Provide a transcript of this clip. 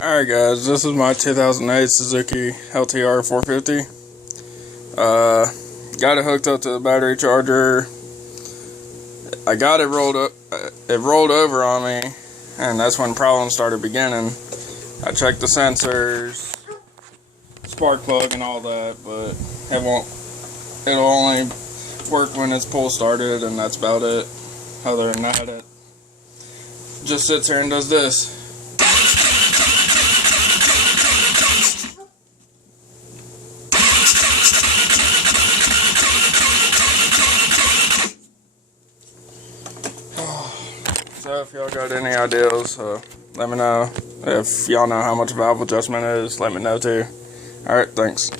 Alright guys, this is my 2008 Suzuki LTR 450. Got it hooked up to the battery charger. I got it rolled up, it rolled over on me, and that's when problems started beginning. I checked the sensors, spark plug and all that, but it'll only work when it's pull started, and that's about it. Other than that, it just sits here and does this. So if y'all got any ideas, let me know. If y'all know how much valve adjustment is, let me know too. Alright, thanks.